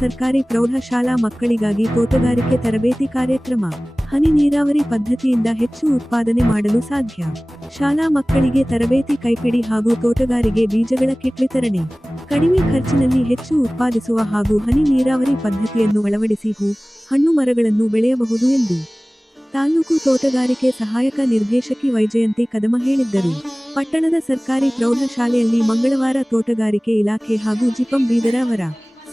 ಸರ್ಕಾರಿ ಪ್ರೌಢಶಾಲಾ ಮಕ್ಕಳಿಗಾಗಿ ತೋಟಗಾರಿಕೆ ತರಬೇತಿ ಕಾರ್ಯಕ್ರಮ. ಹನಿ ನೀರಾವರಿ ಪದ್ಧತಿಯಿಂದ ಹೆಚ್ಚು ಉತ್ಪಾದನೆ ಮಾಡಲು ಸಾಧ್ಯ. ಶಾಲಾ ಮಕ್ಕಳಿಗೆ ತರಬೇತಿ, ಕೈಪಿಡಿ ಹಾಗೂ ತೋಟಗಾರಿಕೆ ಬೀಜಗಳ ಕಿಟ್ ವಿತರಣೆ. ಕಡಿಮೆ ಖರ್ಚಿನಲ್ಲಿ ಹೆಚ್ಚು ಉತ್ಪಾದಿಸುವ ಹಾಗೂ ಹನಿ ನೀರಾವರಿ ಪದ್ಧತಿಯನ್ನು ಅಳವಡಿಸಿ ಹೂ, ಹಣ್ಣು ಮರಗಳನ್ನು ಬೆಳೆಯಬಹುದು ಎಂದು ತಾಲೂಕು ತೋಟಗಾರಿಕೆ ಸಹಾಯಕ ನಿರ್ದೇಶಕಿ ವೈಜಯಂತಿ ಕದಮ ಹೇಳಿದ್ದರು. ಪಟ್ಟಣದ ಸರ್ಕಾರಿ ಪ್ರೌಢಶಾಲೆಯಲ್ಲಿ ಮಂಗಳವಾರ ತೋಟಗಾರಿಕೆ ಇಲಾಖೆ ಹಾಗೂ ಜಿಪಂ ಬೀದರ ಅವರ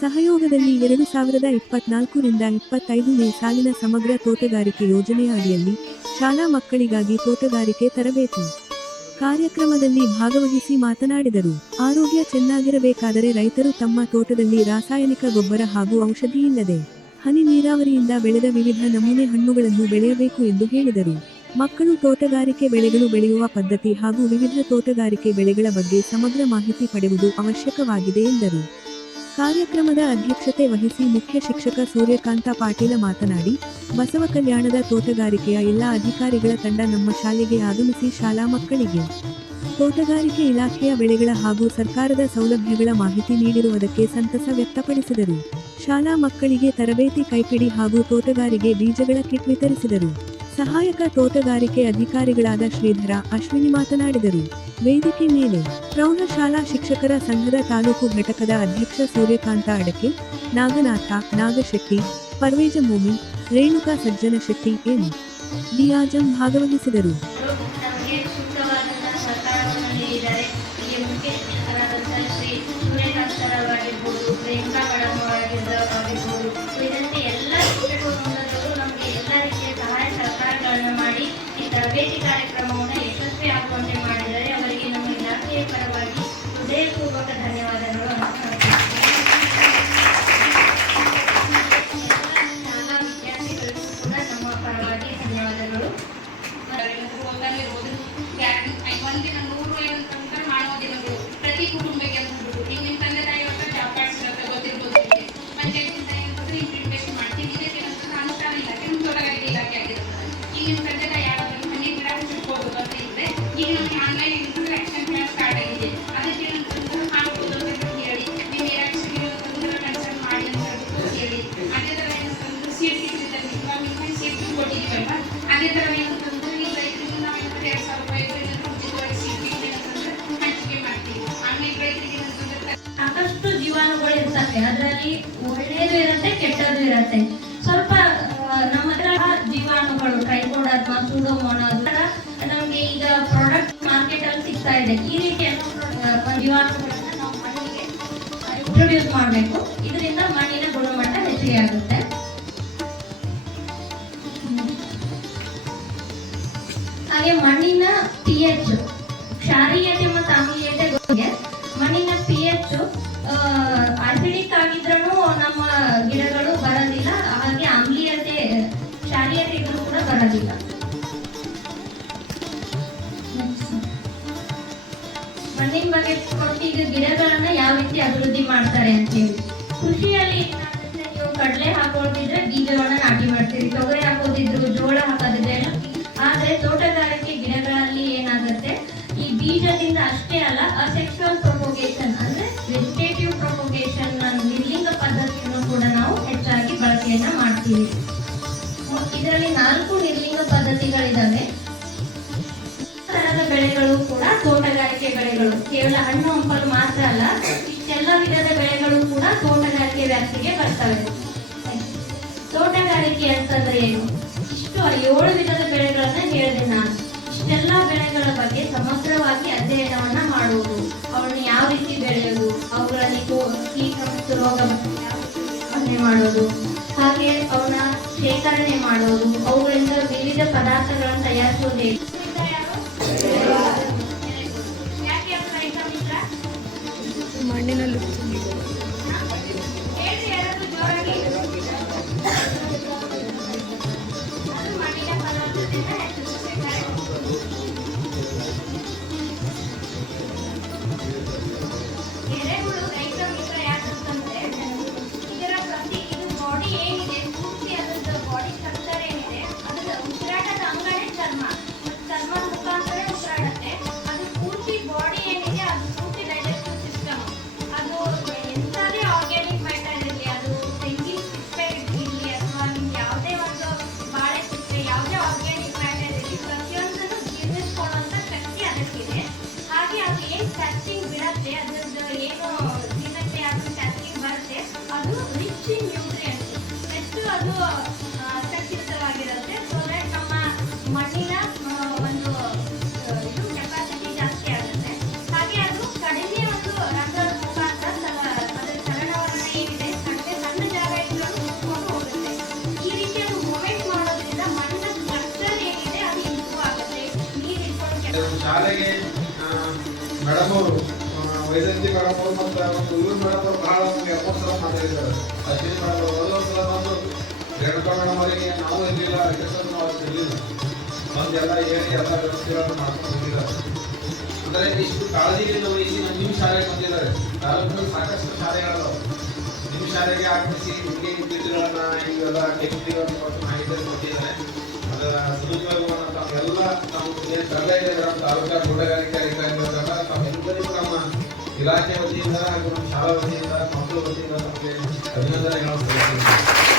ಸಹಯೋಗದಲ್ಲಿ 2024ರಿಂದ 25ನೇ ಸಾಲಿನ ಸಮಗ್ರ ತೋಟಗಾರಿಕೆ ಯೋಜನೆಯ ಅಡಿಯಲ್ಲಿ ಶಾಲಾ ಮಕ್ಕಳಿಗಾಗಿ ತೋಟಗಾರಿಕೆ ತರಬೇತಿ ಕಾರ್ಯಕ್ರಮದಲ್ಲಿ ಭಾಗವಹಿಸಿ ಮಾತನಾಡಿದರು. ಆರೋಗ್ಯ ಚೆನ್ನಾಗಿರಬೇಕಾದರೆ ರೈತರು ತಮ್ಮ ತೋಟದಲ್ಲಿ ರಾಸಾಯನಿಕ ಗೊಬ್ಬರ ಹಾಗೂ ಔಷಧಿ ಇಲ್ಲದೆ ಹನಿ ನೀರಾವರಿಯಿಂದ ಬೆಳೆದ ವಿವಿಧ ನಮೂನೆ ಹಣ್ಣುಗಳನ್ನು ಬೆಳೆಯಬೇಕು ಎಂದು ಹೇಳಿದರು. ಮಕ್ಕಳು ತೋಟಗಾರಿಕೆ ಬೆಳೆಗಳು ಬೆಳೆಯುವ ಪದ್ಧತಿ ಹಾಗೂ ವಿವಿಧ ತೋಟಗಾರಿಕೆ ಬೆಳೆಗಳ ಬಗ್ಗೆ ಸಮಗ್ರ ಮಾಹಿತಿ ಪಡೆಯುವುದು ಅವಶ್ಯಕವಾಗಿದೆ ಎಂದರು. ಕಾರ್ಯಕ್ರಮದ ಅಧ್ಯಕ್ಷತೆ ವಹಿಸಿ ಮುಖ್ಯ ಶಿಕ್ಷಕ ಸೂರ್ಯಕಾಂತ ಪಾಟೀಲ ಮಾತನಾಡಿ, ಬಸವ ಕಲ್ಯಾಣದ ತೋಟಗಾರಿಕೆಯ ಎಲ್ಲ ಅಧಿಕಾರಿಗಳ ತಂಡ ನಮ್ಮ ಶಾಲೆಗೆ ಆಗಮಿಸಿ ಶಾಲಾ ಮಕ್ಕಳಿಗೆ ತೋಟಗಾರಿಕೆ ಇಲಾಖೆಯ ಬೆಳೆಗಳ ಹಾಗೂ ಸರ್ಕಾರದ ಸೌಲಭ್ಯಗಳ ಮಾಹಿತಿ ನೀಡಿರುವುದಕ್ಕೆ ಸಂತಸ ವ್ಯಕ್ತಪಡಿಸಿದರು. ಶಾಲಾ ಮಕ್ಕಳಿಗೆ ತರಬೇತಿ, ಕೈಪಿಡಿ ಹಾಗೂ ತೋಟಗಾರಿಕೆ ಬೀಜಗಳ ಕಿಟ್ ವಿತರಿಸಿದರು. ಸಹಾಯಕ ತೋಟಗಾರಿಕೆ ಅಧಿಕಾರಿಗಳಾದ ಶ್ರೀಧರ, ಅಶ್ವಿನಿ ಮಾತನಾಡಿದರು. ವೇದಿಕೆ ಮೇಲೆ ಪ್ರೌಢಶಾಲಾ ಶಿಕ್ಷಕರ ಸಂಘದ ತಾಲೂಕು ಘಟಕದ ಅಧ್ಯಕ್ಷ ಸೂರ್ಯಕಾಂತ ಅಡಕೆ, ನಾಗನಾಥ, ನಾಗಶೆಟ್ಟಿ, ಪರ್ವೇಜ ಮೋಮಿ, ರೇಣುಕಾ ಸಜ್ಜನಶೆಟ್ಟಿ, ಎಂ. ಡಿ. ಆಜಂ ಭಾಗವಹಿಸಿದರು. ತರಬೇತಿ ಕಾರ್ಯಕ್ರಮವನ್ನು ಯಶಸ್ವಿಯಾಗುವಂತೆ ಮಾಡಿದರೆ ಅವರಿಗೆ ನಮ್ಮ ಇಲಾಖೆಯ ಪರವಾಗಿ ಹೃದಯಪೂರ್ವಕ ಧನ್ಯವಾದಗಳು. ಶಾಲಾ ವಿದ್ಯಾರ್ಥಿಗಳಿಗೂ ಕೂಡ ನಮ್ಮ ಪರವಾಗಿ ಧನ್ಯವಾದಗಳು. ಒಂದಿನ 100 ಮಾಡುವ ದಿನಗಳು ಪ್ರತಿ ಕುಟುಂಬಕ್ಕೆ ಈಗ ನಿಮ್ಮ ತಂದೆ ತಾಯಿ ಜಾಬ್ ಕಾರ್ಡ್ಸ್ ಗೊತ್ತಿರ್ಬೋದು. ಪಂಚಾಯತಿಂದ ಏನಂತಂದ್ರೆ ಇಂಪ್ಲಿಮೆಂಟೇಷನ್ ಮಾಡ್ತೀವಿ. ಇದಕ್ಕೆ ಅನುಷ್ಠಾನ ಇಲಾಖೆ, ನಮ್ಮ ತೋಟಗಾರಿಕೆ ಇಲಾಖೆ ಆಗಿರ್ತದೆ. ಈಗ ನಿಮ್ಮ ತಂದೆ ತಾಯಿ ಈಗ ನಮಗೆ ಆನ್ಲೈನ್ ಏನಂತಂದ್ರೆ ಆಕ್ಷನ್ ಪ್ಲಾನ್ ಸ್ಟಾರ್ಟ್ ಆಗಿದೆ. ಅದಕ್ಕೆ ಏನಂತಂದ್ರೆ ಹಾಕ್ಬೋದು ಅಂತ ಹೇಳಿ, ನೀವು ಏನಾಕ್ಷನ್ ಕನ್ಸಲ್ಟ್ ಮಾಡಿ ಅಂತ ಹೇಳಿ, ಅದೇ ಥರ ಏನಂತಂದ್ರೆ ಸೀಟ್ ಇಟ್ಟಿರ್ತಾರೆ. ಇವಾಗ ಸೀಟ್ ಕೊಟ್ಟಿದ್ದೀವಲ್ಲ, ಅದೇ ಥರ ಏನಂತಂದ್ರೆ ಈಗ ರೈತರಿಂದ ನಾವು ಏನಂದ್ರೆ 2,000 ರೂಪಾಯಿ ಉಚಿತವಾಗಿ ಸೀಟ್ ಏನಂತಂದ್ರೆ ಹಂಚಿಕೆ ಮಾಡ್ತೀವಿ. ಆಮೇಲೆ ರೈತರಿಗೆ ಏನಂತಂದ್ರೆ ಸಾಕಷ್ಟು ಜೀವಾಣುಗಳು ಇರ್ತವೆ, ಅದರಲ್ಲಿ ಒಳ್ಳೆಯದು ಇರುತ್ತೆ, ಕೆಟ್ಟದ್ದು ಇರುತ್ತೆ. ಸ್ವಲ್ಪ ನಮ್ಮ ಹತ್ರ ಜೀವಾಣುಗಳು ಟ್ರೈಕೋಡರ್ಮ, ಸೂಡೋಮೋನಾಸ್ ನಮಗೆ ಈಗ ಪ್ರಾಡಕ್ಟ್ ಮಾರ್ಕೆಟ್ ಅಲ್ಲಿ ಸಿಗ್ತಾ ಇದೆ. ಈ ರೀತಿಯ ಜೀವಾಣುಗಳನ್ನ ನಾವು ಮಣ್ಣಿಗೆ ಇಂಟ್ರೊಡ್ಯೂಸ್ ಮಾಡಬೇಕು. ಇದರಿಂದ ಮಣ್ಣಿನ ಗುಣಮಟ್ಟ ಹೆಚ್ಚಿಗೆ ಆಗುತ್ತೆ. ಹಾಗೆ ಮಣ್ಣಿನ pH, ಕ್ಷಾರೀಯತೆ ಮತ್ತು ಆಮ್ಲೀಯತೆ ಬಗ್ಗೆ ಮಣ್ಣಿನ pH ಆಸಿಡಿಕ್ ಆಗಿದ್ರೂ ನಮ್ಮ ಗಿಡಗಳು ಬರೋದಿಲ್ಲ, ಹಾಗೆ ಆಮ್ಲೀಯತೆ, ಕ್ಷಾರೀಯತೆಗಳು ಕೂಡ ಬರೋದಿಲ್ಲ. ಮಣ್ಣಿನ ಬಗ್ಗೆ ಕೊಟ್ಟು ಈಗ ಗಿಡಗಳನ್ನ ಯಾವ ರೀತಿ ಅಭಿವೃದ್ಧಿ ಮಾಡ್ತಾರೆ ಅಂತೇಳಿ. ಕೃಷಿಯಲ್ಲಿ ನೀವು ಕಡಲೆ ಹಾಕೋದಿದ್ರೆ ಬೀಜಗಳನ್ನ ನಾಟಿ ಮಾಡ್ತೀರಿ, ತೊಗರಿ ಹಾಕೋದಿದ್ರು, ಜೋಳ ಹಾಕೋದಿದ್ರೆ ಎಲ್ಲ. ಆದ್ರೆ ತೋಟಗಾರಿಕೆ ಗಿಡಗಳಲ್ಲಿ ಏನಾಗುತ್ತೆ, ಈ ಬೀಜದಿಂದ ಅಷ್ಟೇ ಅಲ್ಲ, ಅಸೆಕ್ಷುವಲ್ ಪ್ರೊಪೋಗೇಷನ್ ಅಂದ್ರೆ ವೆಜಿಟೇಟಿವ್ ಪ್ರೊಪೋಗೇಷನ್ ನಿರ್ಲಿಂಗ ಪದ್ಧತಿಯನ್ನು ಕೂಡ ನಾವು ಹೆಚ್ಚಾಗಿ ಬಳಕೆಯನ್ನ ಮಾಡ್ತೀವಿ. ಇದರಲ್ಲಿ 4 ನಿರ್ಲಿಂಗ ಪದ್ಧತಿಗಳಿದಾವೆ. ತರದ ಬೆಳೆಗಳು ಕೂಡ ತೋಟಗಾರಿಕೆ ಬೆಳೆಗಳು, ಕೇವಲ ಹಣ್ಣು ಹಂಪಲು ಮಾತ್ರ ಅಲ್ಲ, ಇಷ್ಟೆಲ್ಲ ವಿಧದ ಬೆಳೆಗಳು ಕೂಡ ತೋಟಗಾರಿಕೆ ವ್ಯಾಪ್ತಿಗೆ ಬರ್ತವೆ. ತೋಟಗಾರಿಕೆ ಅಂತಂದ್ರೆ ಏನು? ಇಷ್ಟು 7 ವಿಧದ ಬೆಳೆಗಳನ್ನ ಹೇಳಿದೆ ನಾನು. ಇಷ್ಟೆಲ್ಲ ಬೆಳೆಗಳ ಬಗ್ಗೆ ಸಮಗ್ರವಾಗಿ ಅಧ್ಯಯನವನ್ನ ಮಾಡುವುದು, ಅವನ್ನು ಯಾವ ರೀತಿ ಬೆಳೆಯೋದು, ಅವುಗಳಲ್ಲಿ ಕೀಟ ಮತ್ತು ರೋಗ ಮಾಡೋದು, ಹಾಗೆ ಅವನ್ನ ಶೇಖರಣೆ ಮಾಡೋದು, ಅವುಗಳಿಂದ ವಿವಿಧ ಪದಾರ್ಥಗಳನ್ನು ತಯಾರಿಸುವುದು ಹೇಗೆ. ಮಣ್ಣಿನಲ್ಲಿ ಎರೆಹುಳು ರೈತ ಮಿತ್ರ ಯಾಕಂತಂದ್ರೆ ಇದರ ಪ್ರತಿ ಇದು ಬಾಡಿ ಏನಿದೆ ಪೂರ್ತಿ ಅದರ ಬಾಡಿ ಸ್ಟ್ರಕ್ಚರ್ ಏನಿದೆ, ಅದರ ಉಸಿರಾಟದ ಅಂಗನೇ ಚರ್ಮ. ಚರ್ಮದ ಮುಖಾಂತರ ಉಸಿರಾಡುತ್ತೆ. ಅದು ಪೂರ್ತಿ ಬಾಡಿ ಏನಿದೆ ಅದು ಪೂರ್ತಿ ಡೈಜೆಸ್ಟಿವ್ ಸಿಸ್ಟಮ್. ಅದು ಮೇಡಮ್ ಅವರು ವೈದ್ಯಂತಿ ಮೇಡಮ್ ಅವರು ಮತ್ತು ಇವ್ರು ಮೇಡಮ್ ಅವರು ಭಾಳ ನಮಗೆ ಅಮೌಂಟ್ ಸಲ ಮಾತಾಡಿದ್ದಾರೆ. ಅಶ್ವಿನಿ ಮೇಡಮ್ ಅವರು ಒಂದೊಂದು ಸಲ ಬಂದು ರೇಣುಕಾ ಮೇಡಮ್ ಅವರಿಗೆ ನಾವು ಇರಲಿಲ್ಲ ಕೆಲಸವನ್ನು ನಾವು ಇರಲಿಲ್ಲ ಒಂದೆಲ್ಲ ಹೇಳಿ ಎಲ್ಲ ವ್ಯವಸ್ಥೆಗಳನ್ನು ಮಾಡ್ಕೊಂಡು ಹೋಗಿದ್ದಾರೆ. ಅಂದರೆ ಇಷ್ಟು ಕಾಳಜಿಯಿಂದ ವಹಿಸಿ ನಿಮ್ಮ ಶಾಲೆಗೆ ಬಂದಿದ್ದಾರೆ. ತಾಲೂಕಿನಲ್ಲಿ ಸಾಕಷ್ಟು ಶಾಲೆಗಳದಾವೆ. ನಿಮ್ಮ ಶಾಲೆಗೆ ಆಗಮಿಸಿ ನಿಮಗೆ ವಿದ್ಯುತ್ಗಳನ್ನ ಇವೆಲ್ಲ ಟೆಕ್ನಿಕ್ಗಳನ್ನು ಕೊಟ್ಟು ಮಾಹಿತಿಯನ್ನು ಕೊಟ್ಟಿದ್ದಾರೆ. ಅದರ ಸದುಪಯೋಗವನ್ನು ತಾವೆಲ್ಲ ನಾವು ಏನು ತರಲೇ ಇದೆ ಮೇಡಮ್ ತಾಲೂಕಾ ತೋಟಗಾರಿಕೆ ಅಧಿಕಾರಿಗಳಾದಾಗ ತಾವೆಲ್ಲರಿಗೂ ನಮ್ಮ ಇಲಾಖೆ ವತಿಯಿಂದ ಹಾಗೂ ನಮ್ಮ ಶಾಲಾ ವತಿಯಿಂದ ಮಕ್ಕಳ ವತಿಯಿಂದ ನಮಗೆ ಅಭಿನಂದನೆಗಳನ್ನು ಸಲ್ಲಿಸುತ್ತೇವೆ.